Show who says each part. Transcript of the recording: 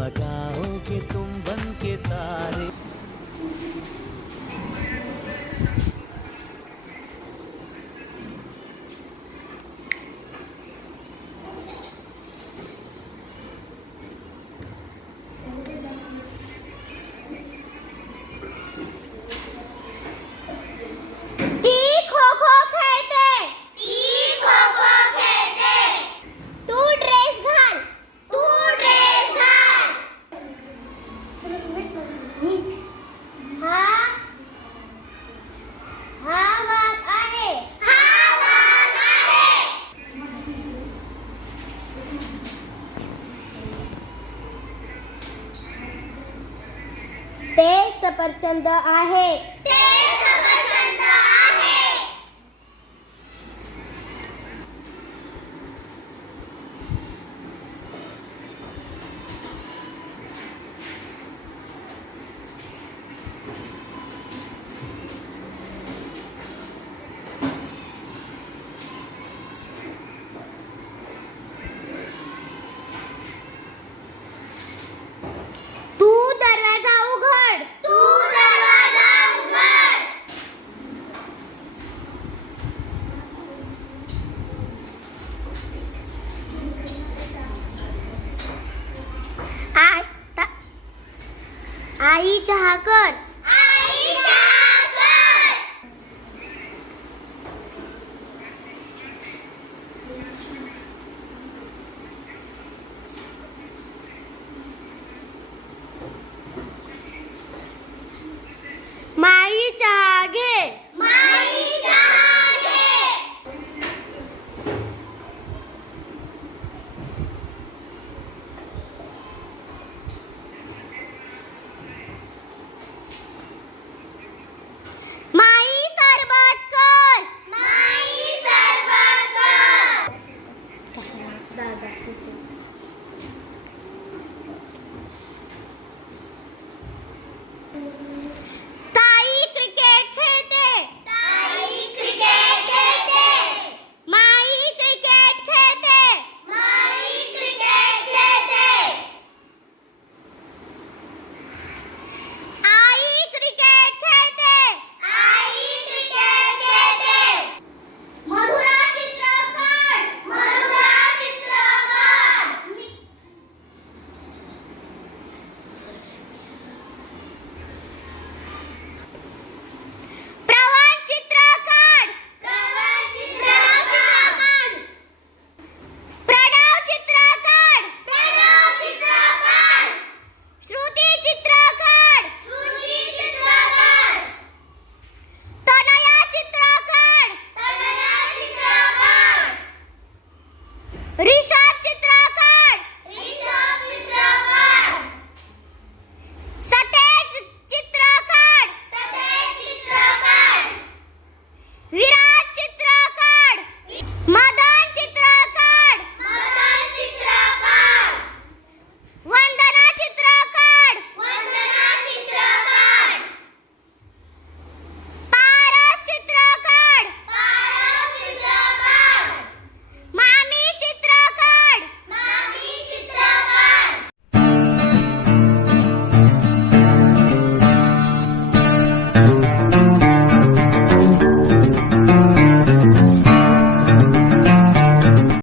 Speaker 1: जगमगाओगे तुम बन के तारे।
Speaker 2: ते सफरचंद आहे। आई चहा कर.